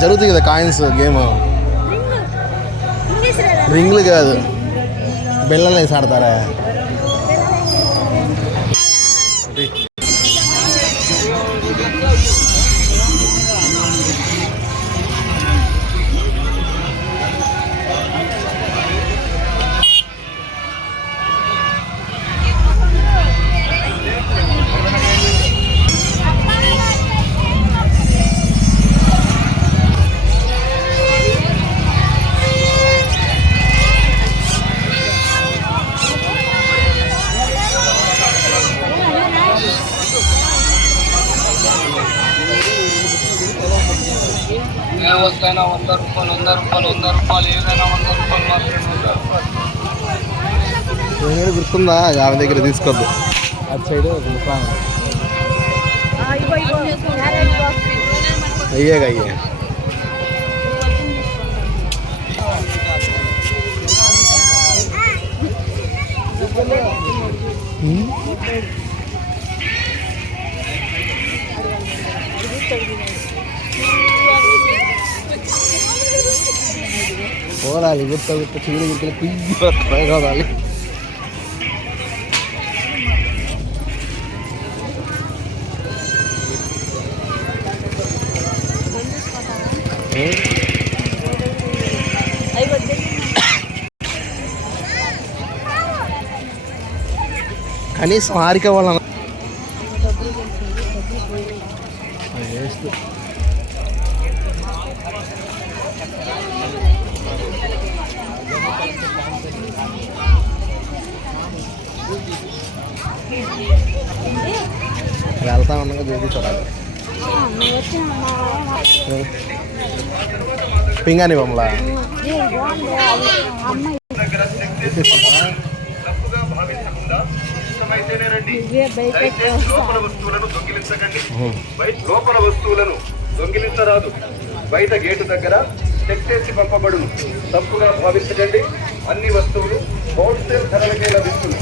జరుగుతుంది కదా coins game? రింగ్లు కాదు. బిళ్ళలు వేసి ఆడతారా? ఏ వస్తైనా వంద రూపాయలు వంద రూపాయలు వంద రూపాయలు ఏదైనా వంద రూపాయలు మాత్రమే వంద రూపాయలు ఏమైనా గుర్తుందా? ఆమె దగ్గర తీసుకోవద్దు. అటు సైడ్ ఒక ముఖం. ఆ, ఇగో ఇగో పోరాలి గుర్త గుర్త చూడు గుర్తులు కుయ్యి కావాలి కనీసం హారిక వాళ్ళ వేస్తూ వెళ్తా ఉండగా చూసి చూడాలి. పింగాని బొమ్మలా? వస్తువులను దొంగిలించకండి లోపల వస్తువులను దొంగిలించరాదు. బయట గేటు దగ్గర చెక్ చేసి పంపబడును తప్పుగా భావించకండి. అన్ని వస్తువులు హోల్సేల్ ధరలకే లభిస్తుంది.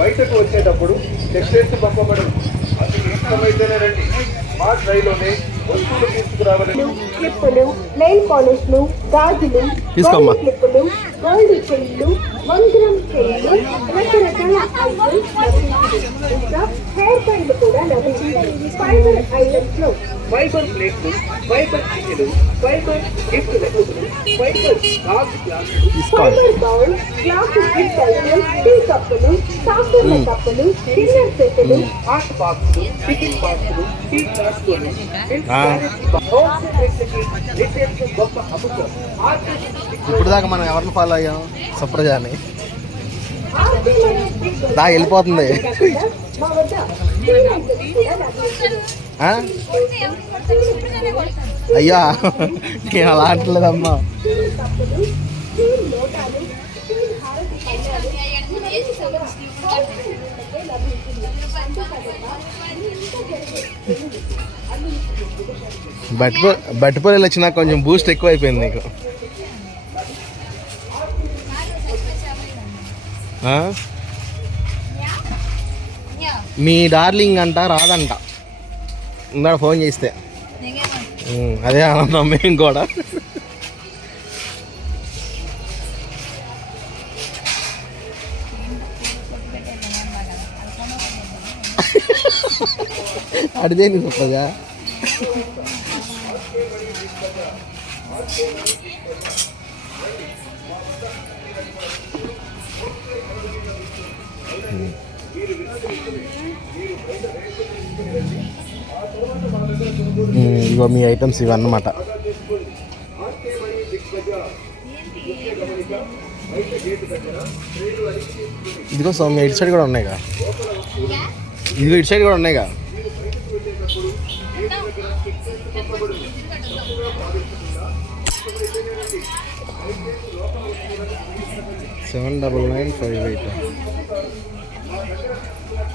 బయటకు వచ్చేటప్పుడు చెక్ చేసి పంపబడును అందుకు ఇష్టమైతేనే రండి. మా రైల్లోనే వస్తువులు తీసుకురావాలని క్లిప్పులు నెయిల్ పాలిష్లు గాజులు తీసుకోమ్మా. గోల్డ్ క్లిప్పులు గోల్డ్ చైన్లు మంగళం చైన్లు రకరకాల ఐటమ్స్ లభించింది ఇంకా hair band fiber items fiber ప్లేట్లు ఫైబర్ గిన్నెలు ఫైబర్ గిఫ్ట్ లెక్కలు ఫైబర్ గాజు గ్లాసులు ఫైబర్ బౌల్ గ్లాస్ గిఫ్ట్లు టీ కప్పులు సాఫ్ట్వేర్ కప్పులు డిన్నర్ సెట్లు హాట్ బాక్సులు టిఫిన్ బాక్సులు టీ గ్లాసులు ఇప్పుడు దాకా మనం ఎవరిని ఫాలో అయ్యాం? సుప్రజాని. దా వెళ్ళిపోతుంది. ఆ? అయ్యా నేను అలా అంటలేదమ్మా స్టీల్ కప్పులు వచ్చినా కొంచెం బూస్ట్ ఎక్కువ అయిపోయింది నీకు ఆ? మీ డార్లింగ్ అంట రాదంట. ఇందాక ఫోన్ చేస్తే. అదే ఆనందం మేము కూడా. అడిదే నీకు చెప్పగా ఇగో మీ ఐటమ్స్ ఇవన్నమాట. ఇదిగో సౌమ్య ఇటు సైడ్ కూడా ఉన్నాయిగా. ఇదిగో ఇటు సైడ్ కూడా ఉన్నాయిగా. Seven double nine five eight.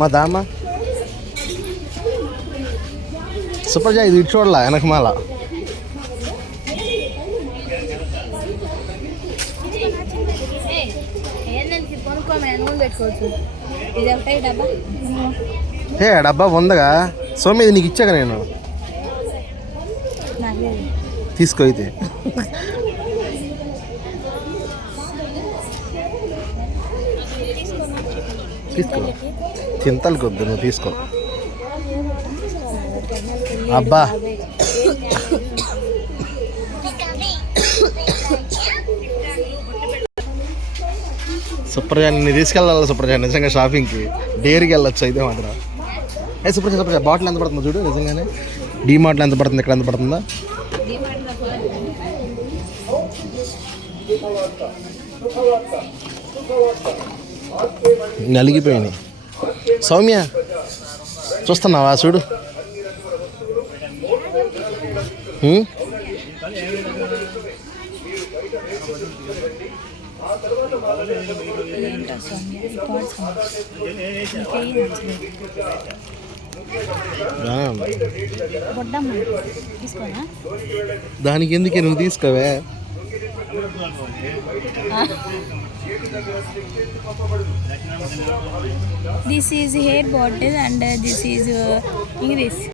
మా దామా సూపర్ జా ఇది ఇటు చూడలా ఒకటే డబ్బా ఏ డబ్బా ఉందగా సోమి ఇది నీకు ఇచ్చాక నేను? తీసుకో అయితే. తీసుకో. చింతలు వద్దు నువ్వు తీసుకో. అబ్బా. సూపర్గా నేను తీసుకెళ్ళాలి సూపర్గా నిజంగా షాపింగ్కి డేర్కి వెళ్ళొచ్చు అయితే మాత్రం. ఏ సుప్రజా సుప్రజా బాటిల్ ఎంత పడుతుందో చూడు నిజంగానే. డీ మార్ట్లో ఎంత పడుతుంది ఇక్కడ ఎంత పడుతుందా. నలిగిపోయినాయి. సౌమ్య చూస్తున్నావా? చూడు. దానికి ఎందుకే నువ్వు తీసుకోవే This is hair bottle and uh, this is uh, English.